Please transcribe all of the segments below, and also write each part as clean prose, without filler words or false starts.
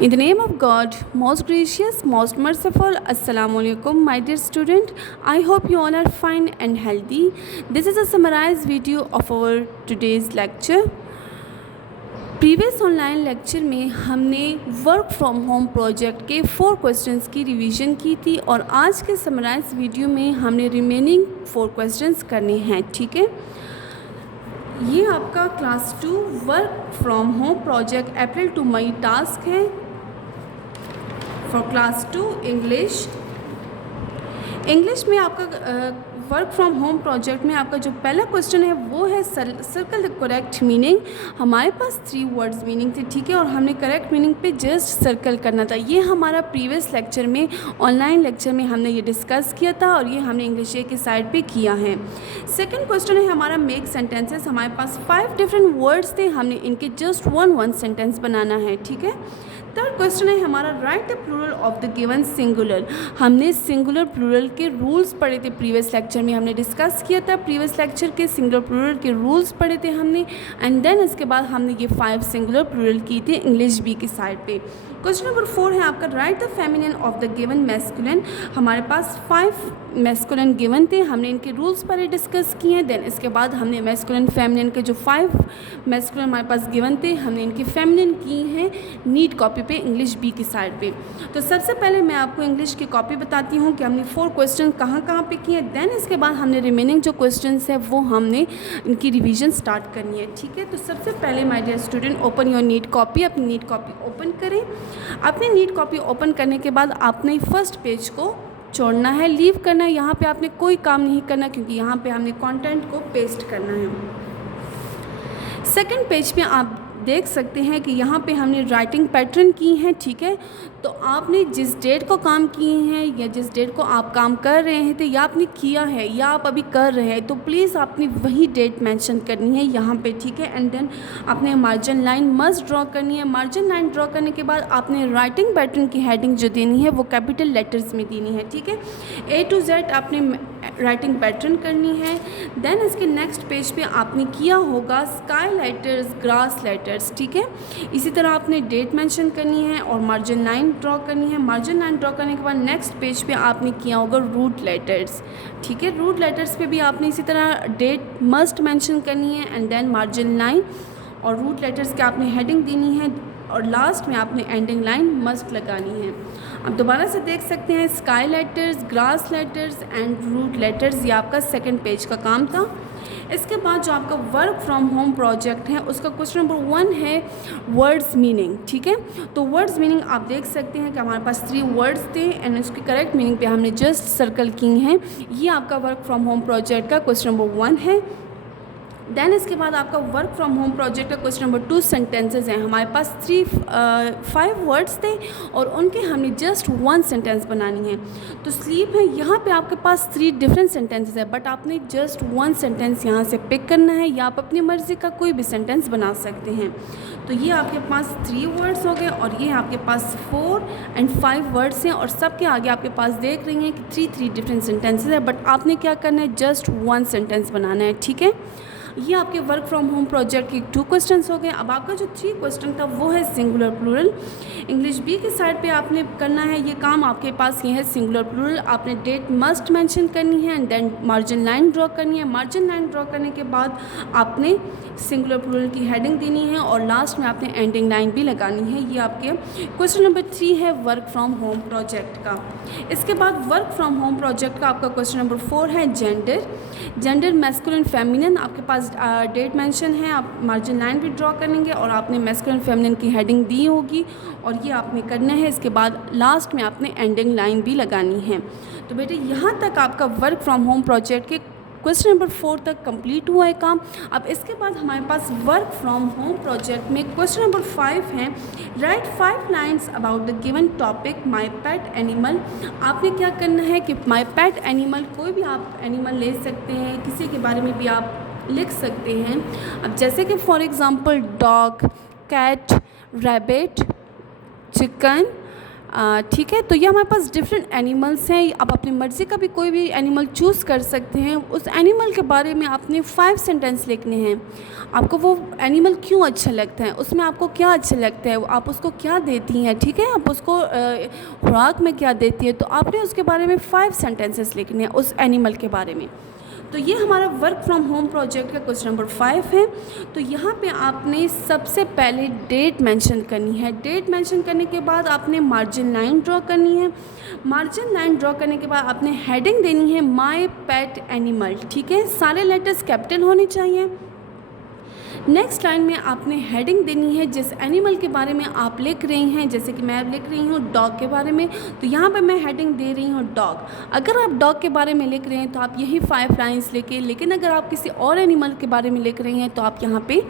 In the name of God, most gracious, most merciful, Assalamu alaikum, my dear student. I hope you all are fine and healthy. This is a summarized video of our today's lecture. Previous online lecture में हमने work from home project के 4 questions की revision की थी और आज के summarise video में हमने रिमेनिंग 4 क्वेश्चंस करने हैं। ठीक है, ये आपका class 2 work from home project April to May task है फॉर क्लास 2 इंग्लिश में आपका वर्क फ्रॉम होम प्रोजेक्ट में आपका जो पहला क्वेश्चन है वो है सर्कल द करेक्ट मीनिंग। हमारे पास 3 वर्ड्स मीनिंग थे, ठीक है, और हमने करेक्ट मीनिंग पे जस्ट सर्कल करना था। ये हमारा प्रीवियस लेक्चर में ऑनलाइन लेक्चर में हमने ये डिस्कस किया था और ये हमने इंग्लिश की साइड पे किया है। सेकंड क्वेश्चन है हमारा मेक सेंटेंसेस। हमारे पास 5 डिफरेंट वर्ड्स थे, हमने इनके जस्ट वन सेंटेंस बनाना है। ठीक है, थर्ड क्वेश्चन है हमारा write the plural of the given singular. हमने सिंगुलर प्लूरल के रूल्स पढ़े थे, प्रीवियस लेक्चर में हमने डिस्कस किया था। प्रीवियस लेक्चर के सिंगुलर प्लूरल के रूल्स पढ़े थे हमने, एंड देन इसके बाद हमने ये 5 सिंगुलर प्लूरल की थे इंग्लिश बी की साइड पे। क्वेश्चन नंबर 4 है आपका right the feminine of the given masculine. हमारे पास 5 मैस्कुलिन गिवन थे, हमने इनके रूल्स पर डिस्कस किए हैं। देन इसके बाद हमने मैस्कुलिन फेमिनिन के जो 5 मैस्कुलिन हमारे पास गिवन थे हमने इनके फेमिनिन की हैं नीट कॉपी पे इंग्लिश बी की साइड पे। तो सबसे पहले मैं आपको इंग्लिश की कॉपी बताती हूँ कि हमने 4 क्वेश्चन कहाँ पे किए। देन इसके बाद हमने रिमेनिंग जो क्वेश्चन है वो हमने इनकी रिविजन स्टार्ट करनी है। ठीक है, तो सबसे पहले my dear student open your neat copy. अपनी नीट कॉपी ओपन करें। अपनी नीट कॉपी ओपन करने के बाद आपने फर्स्ट पेज को छोड़ना है, लीव करना है। यहाँ पे आपने कोई काम नहीं करना क्योंकि यहाँ पे हमने कंटेंट को पेस्ट करना है। सेकंड पेज पे आप देख सकते हैं कि यहाँ पे हमने राइटिंग पैटर्न की हैं। ठीक है, तो आपने जिस डेट को काम किए हैं या जिस डेट को आप काम कर रहे थे या आपने किया है या आप अभी कर रहे हैं तो प्लीज़ आपने वही डेट मेंशन करनी है यहाँ पे। ठीक है, एंड देन आपने मार्जिन लाइन मस्ट ड्रॉ करनी है। मार्जिन लाइन ड्रॉ करने के बाद आपने राइटिंग पैटर्न की हेडिंग जो देनी है वो कैपिटल लेटर्स में देनी है। ठीक है, A to Z आपने राइटिंग पैटर्न करनी है। देन इसके नेक्स्ट पेज पे आपने किया होगा स्काई लेटर्स, ग्रास लेटर्स। ठीक है, इसी तरह आपने डेट मेंशन करनी है और मार्जिन लाइन ड्रॉ करनी है। मार्जिन लाइन ड्रॉ करने के बाद नेक्स्ट पेज पे आपने किया होगा रूट लेटर्स। ठीक है, रूट लेटर्स पे भी आपने इसी तरह डेट मस्ट मेंशन करनी है एंड देन मार्जिन लाइन और रूट लेटर्स के आपने हेडिंग देनी है और लास्ट में आपने एंडिंग लाइन मस्ट लगानी है। अब दोबारा से देख सकते हैं sky letters, grass letters and root letters, ये आपका सेकंड पेज का काम था। इसके बाद जो आपका वर्क फ्रॉम होम प्रोजेक्ट है उसका क्वेश्चन नंबर 1 है वर्ड्स मीनिंग। ठीक है, तो वर्ड्स मीनिंग आप देख सकते हैं कि हमारे पास 3 वर्ड्स थे एंड उसकी करेक्ट मीनिंग पे हमने जस्ट सर्कल की हैं। ये आपका वर्क फ्रॉम होम प्रोजेक्ट का क्वेश्चन नंबर 1 है। देन इसके बाद आपका वर्क फ्रॉम होम प्रोजेक्ट का क्वेश्चन नंबर 2 सेंटेंसेस हैं। हमारे पास 5 वर्ड्स थे और उनके हमने जस्ट 1 सेंटेंस बनानी है। तो स्लीप है, यहाँ पे आपके पास 3 डिफरेंट सेंटेंसेस है बट आपने जस्ट 1 सेंटेंस यहाँ से पिक करना है या आप अपनी मर्ज़ी का कोई भी सेंटेंस बना सकते हैं। तो ये आपके पास 3 वर्ड्स हो गए और ये आपके पास 4 एंड 5 वर्ड्स हैं और सबके आगे आपके पास देख रही हैं कि 3 डिफरेंट सेंटेंसेस है बट आपने क्या करना है जस्ट 1 सेंटेंस बनाना है। ठीक है, ये आपके वर्क फ्रॉम होम प्रोजेक्ट के 2 क्वेश्चंस हो गए। अब आपका जो 3 क्वेश्चन था वो है सिंगुलर प्लूरल। इंग्लिश बी की साइड पे आपने करना है ये काम, आपके पास ये है सिंगुलर प्लूरल। आपने डेट मस्ट मेंशन करनी है and then margin line draw करनी है। मार्जिन लाइन ड्रॉ करने के बाद आपने सिंगुलर प्लूरल की हेडिंग देनी है और लास्ट में आपने एंडिंग लाइन भी लगानी है। ये आपके क्वेश्चन नंबर 3 है वर्क फ्रॉम होम प्रोजेक्ट का। इसके बाद वर्क फ्रॉम होम प्रोजेक्ट का आपका क्वेश्चन नंबर 4 है जेंडर मैस्कुलिन फेमिनिन। आपके पास डेट मेंशन है, आप मार्जिन लाइन भी ड्रॉ करेंगे और आपने मैस्कुलिन फेमिनिन की हेडिंग दी होगी और ये आपने करना है। इसके बाद लास्ट में आपने एंडिंग लाइन भी लगानी है। तो बेटे यहाँ तक आपका वर्क फ्रॉम होम प्रोजेक्ट के क्वेश्चन नंबर 4 तक कंप्लीट हुआ है काम। अब इसके बाद हमारे पास वर्क फ्रॉम होम प्रोजेक्ट में क्वेश्चन नंबर 5 है right 5 lines about the given topic my pet animal. आपने क्या करना है कि माई पेट एनिमल, कोई भी आप एनिमल ले सकते हैं, किसी के बारे में भी आप लिख सकते हैं। अब जैसे कि for example dog, cat, rabbit, chicken, ठीक है। तो ये हमारे पास डिफरेंट एनिमल्स हैं, आप अपनी मर्ज़ी का भी कोई भी एनिमल चूज़ कर सकते हैं। उस एनिमल के बारे में आपने 5 सेंटेंस लिखने हैं। आपको वो एनिमल क्यों अच्छा लगता है, उसमें आपको क्या अच्छा लगता है, आप उसको क्या देती हैं, ठीक है, आप उसको खुराक में क्या देती है, तो आपने उसके बारे में 5 सेंटेंसेस लिखने हैं उस एनिमल के बारे में। तो ये हमारा वर्क फ्रॉम होम प्रोजेक्ट का क्वेश्चन नंबर 5 है। तो यहाँ पे आपने सबसे पहले डेट मेंशन करनी है। डेट मेंशन करने के बाद आपने मार्जिन लाइन ड्रॉ करनी है। मार्जिन लाइन ड्रॉ करने के बाद आपने हेडिंग देनी है माय पेट एनिमल, ठीक है, सारे लेटर्स कैपिटल होने चाहिए। नेक्स्ट लाइन में आपने हेडिंग देनी है जिस एनिमल के बारे में आप लिख रही हैं, जैसे कि मैं लिख रही हूँ डॉग के बारे में, तो यहाँ पे मैं हेडिंग दे रही हूँ डॉग। अगर आप डॉग के बारे में लिख रहे हैं तो आप यही 5 लाइन्स लेके, लेकिन अगर आप किसी और एनिमल के बारे में लिख रही हैं तो आप यहाँ पे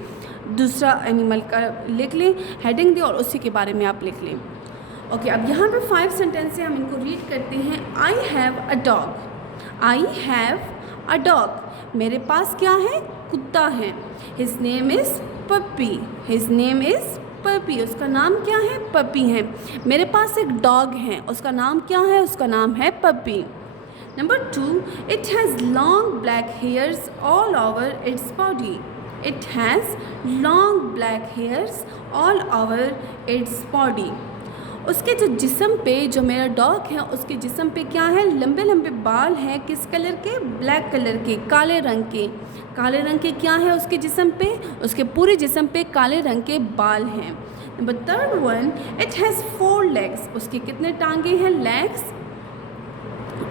दूसरा एनिमल का लिख लें, हेडिंग दें और उसी के बारे में आप लिख लें। ओके, अब यहाँ पे 5 सेंटेंस हैं, हम इनको रीड करते हैं। आई have a dog. I have a dog, मेरे पास क्या है, कुत्ता है। His name is puppy. His name is puppy, उसका नाम क्या है, पपी है। मेरे पास एक डॉग है, उसका नाम क्या है, उसका नाम है puppy. Number 2, it has long black hairs all over its body. It has long black hairs all over its body, उसके जो जिस्म पे, जो मेरा डॉग है उसके जिस्म पे क्या है, लंबे लंबे बाल हैं। किस कलर के, ब्लैक कलर के, काले रंग के। काले रंग के क्या है उसके जिस्म पे, उसके पूरे जिस्म पे काले रंग के बाल हैं। नंबर 3, इट हैज़ 4 लेग्स, उसके कितने टांगे हैं, लेग्स,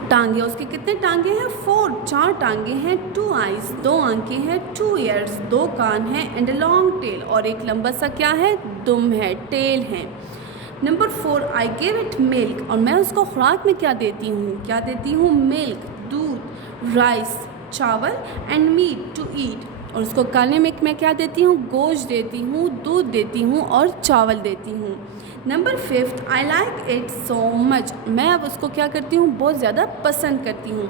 टांगे, उसके कितने टांगे हैं, 4 टांगे हैं। 2 आइज़, 2 आंखें हैं। 2 ईयर्स, 2 कान हैं। एंड अ लॉन्ग टेल, और एक लंबा सा क्या है, दुम है, टेल है। Number 4, I give it milk, और मैं उसको खुराक में क्या देती हूँ, क्या देती हूँ, मिल्क, दूध, राइस, चावल, एंड मीट टू ईट, और उसको खाने में मैं क्या देती हूँ, गोश्त देती हूँ, दूध देती हूँ और चावल देती हूँ। Number 5, I like it so much, मैं अब उसको क्या करती हूँ, बहुत ज़्यादा पसंद करती हूँ।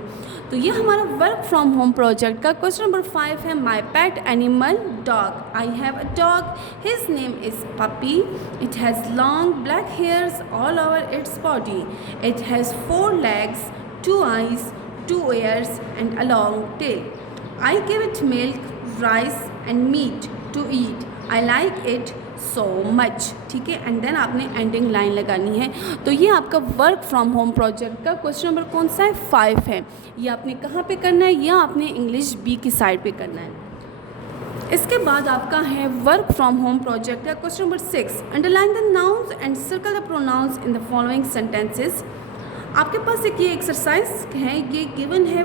तो ये हमारा वर्क फ्रॉम होम प्रोजेक्ट का क्वेश्चन नंबर 5 है। My pet animal dog. I have a dog, his name is Puppy. It has long black hairs all over its body. It has 4 legs, 2 eyes, 2 ears and a long tail. I give it milk, rice and meat to eat. I like it so much, ठीक है। And then आपने ending line लगानी है। तो ये आपका work from home project का question number कौन सा है, 5 है। ये आपने कहाँ पे करना है, या आपने इंग्लिश बी की साइड पे करना है। इसके बाद आपका है वर्क फ्रॉम होम प्रोजेक्ट का question number 6, underline the nouns and circle the pronouns in the following sentences. आपके पास एक ये एक्सरसाइज है, ये गिवन है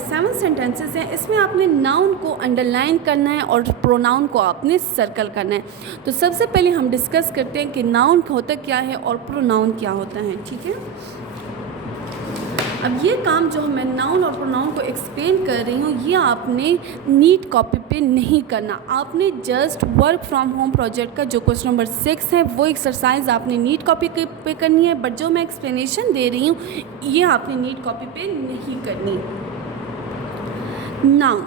7 सेंटेंसेस हैं। इसमें आपने नाउन को अंडरलाइन करना है और प्रोनाउन को आपने सर्कल करना है। तो सबसे पहले हम डिस्कस करते हैं कि नाउन होता क्या है और प्रोनाउन क्या होता है, ठीक है। अब ये काम जो मैं नाउन और प्रोनाउन को एक्सप्लेन कर रही हूँ, ये आपने नीट कॉपी पे नहीं करना। आपने just work from home project का जो क्वेश्चन नंबर 6 है वो एक्सरसाइज आपने नीट कॉपी पे करनी है, बट जो मैं एक्सप्लेनेशन दे रही हूँ ये आपने नीट कॉपी पे नहीं करनी। नाउन,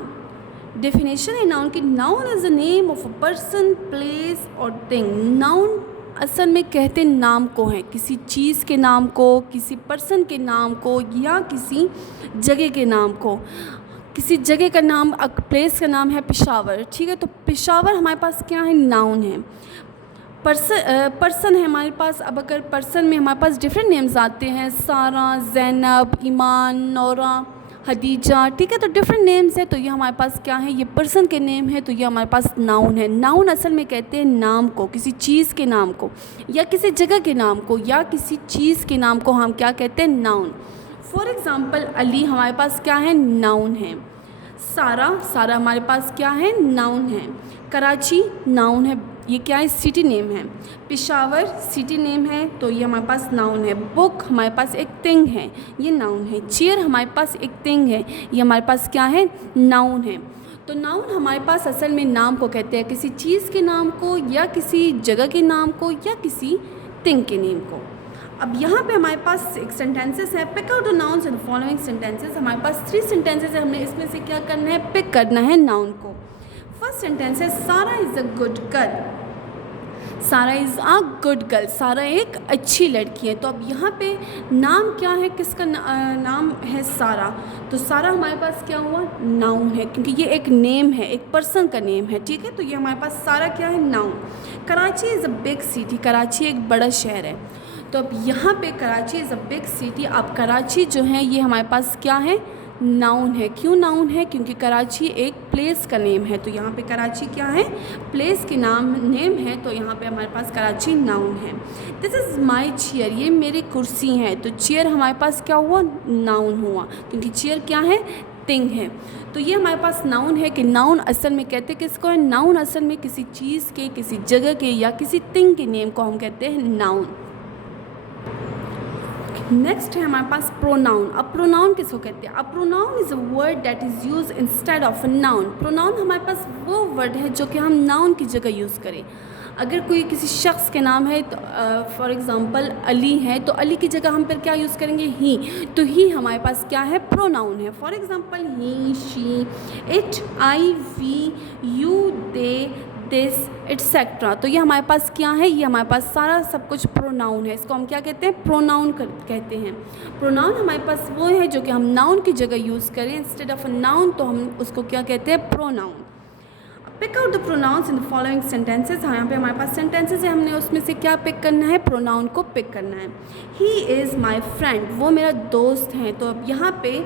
डेफिनेशन है नाउन की। Noun is the name of a person, place और थिंग। नाउन असल में कहते नाम को हैं, किसी चीज़ के नाम को, किसी पर्सन के नाम को, या किसी जगह के नाम को। किसी जगह का नाम, प्लेस का नाम है पेशावर, ठीक है। तो पेशावर हमारे पास क्या है, नाउन है। पर्सन है हमारे पास। अब अगर पर्सन में हमारे पास डिफरेंट नेम्स आते हैं, सारा, ज़ैनब, ईमान, नौरा, हदीजा, ठीक है। तो डिफरेंट नेम्स हैं, तो ये हमारे पास क्या है, ये पर्सन के नेम है, तो ये हमारे पास नाउन है। नाउन असल में कहते हैं नाम को, किसी चीज़ के नाम को, या किसी जगह के नाम को, या किसी चीज़ के नाम को हम क्या कहते हैं, नाउन। फॉर एग्ज़ाम्पल अली हमारे पास क्या है, नाउन है। सारा, सारा हमारे पास क्या है, नाउन है। कराची नाउन है, ये क्या है, सिटी नेम है। पेशावर सिटी नेम है, तो ये हमारे पास नाउन है। बुक हमारे पास एक थिंग है, ये नाउन है। चेयर हमारे पास एक थिंग है, ये हमारे पास क्या है, नाउन है। तो नाउन हमारे पास असल में नाम को कहते हैं, किसी चीज़ के नाम को, या किसी जगह के नाम को, या किसी थिंग के नेम को। अब यहाँ पे हमारे पास एक सेंटेंसेस है, pick out the nouns in the following sentences. हमारे पास 3 सेंटेंसेस है, हमने इसमें से क्या करना है, पिक करना है नाउन को। फर्स्ट सेंटेंस है, सारा इज़ अ गुड गर्ल। सारा इज़ अ गुड गर्ल, सारा एक अच्छी लड़की है। तो अब यहाँ पे नाम क्या है, किसका नाम है सारा, तो सारा हमारे पास क्या हुआ, नाउन है, क्योंकि ये एक नेम है, एक पर्सन का नेम है, ठीक है। तो ये हमारे पास सारा क्या है, noun. Karachi is a big city, Karachi एक बड़ा शहर है। तो अब यहाँ पे Karachi is a big city, अब कराची जो है ये हमारे पास क्या है, नाउन है। क्यों नाउन है, क्योंकि कराची एक प्लेस का नेम है। तो यहाँ पे कराची क्या है, प्लेस के नेम है। तो यहाँ पे हमारे पास कराची नाउन है। दिस इज़ माई चेयर, ये मेरी कुर्सी है। तो चेयर हमारे पास क्या हुआ, नाउन हुआ, क्योंकि चेयर क्या है, थिंग है। तो ये हमारे पास नाउन है कि नाउन असल में कहते हैं किसको है, नाउन असल में किसी चीज़ के, किसी जगह के या किसी थिंग के नेम को हम कहते हैं नाउन। नेक्स्ट है हमारे पास प्रोनाउन। अब प्रोनाउन किसको कहते हैं, अब pronoun is a word that is use instead of a noun. Pronoun हमारे पास वो वर्ड है जो कि हम नाउन की जगह यूज़ करें। अगर कोई किसी शख्स के नाम है, तो फॉर एग्ज़ाम्पल अली है, तो अली की जगह हम फिर क्या यूज़ करेंगे, ही। तो ही हमारे पास क्या है, प्रोनाउन है। For example he, she, it, I, we, you, they, this, etcetera. तो ये हमारे पास क्या है, ये हमारे पास सारा सब कुछ प्रोनाउन है। इसको हम क्या कहते हैं, प्रोनाउन कहते हैं। प्रोनाउन हमारे पास वो है जो कि हम नाउन की जगह यूज़ करें इंस्टेड ऑफ अ नाउन, तो हम उसको क्या कहते हैं, pronoun. Pick out the pronouns in the following sentences. हाँ, यहाँ पे हमारे पास सेंटेंसेज है, हमने उसमें से क्या पिक करना है, प्रोनाउन को पिक करना है। ही इज़ माई फ्रेंड, वो मेरा दोस्त है। तो अब यहाँ पे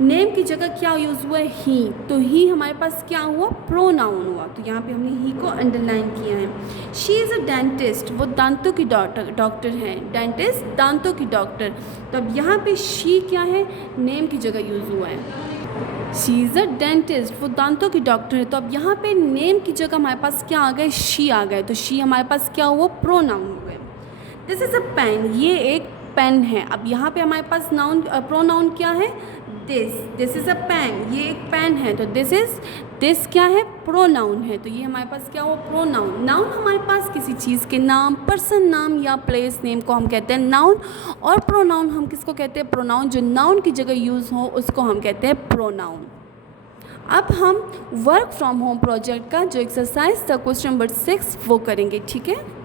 नेम की जगह क्या यूज़ हुआ है, ही। तो ही हमारे पास क्या हुआ, प्रोनाउन हुआ। तो यहाँ पे हमने ही को अंडरलाइन किया है। शी इज़ अ डेंटिस्ट, वो दांतों की डॉक्टर है। डेंटिस्ट, दांतों की डॉक्टर। तो अब यहाँ पे शी क्या है, नेम की जगह यूज़ हुआ है। शी इज़ अ डेंटिस्ट, वो दांतों की डॉक्टर है। तो अब यहाँ पे नेम की जगह हमारे पास क्या आ गए, शी आ गए। तो शी हमारे पास क्या हुआ, प्रोनाउन हो गए। दिस इज़ अ पेन, ये एक पेन है। अब यहाँ पे हमारे पास नाउन प्रोनाउन क्या है, दिस इज़ अ पेन, ये एक पेन है। तो दिस क्या है, प्रोनाउन है। तो ये हमारे पास क्या हुआ, प्रोनाउन। नाउन हमारे पास किसी चीज़ के नाम, पर्सन नाम या प्लेस नेम को हम कहते हैं नाउन। और प्रोनाउन हम किसको कहते हैं, प्रोनाउन जो नाउन की जगह यूज़ हो उसको हम कहते हैं प्रोनाउन। अब हम वर्क फ्रॉम होम प्रोजेक्ट का जो एक्सरसाइज था क्वेश्चन नंबर 6 वो करेंगे, ठीक है।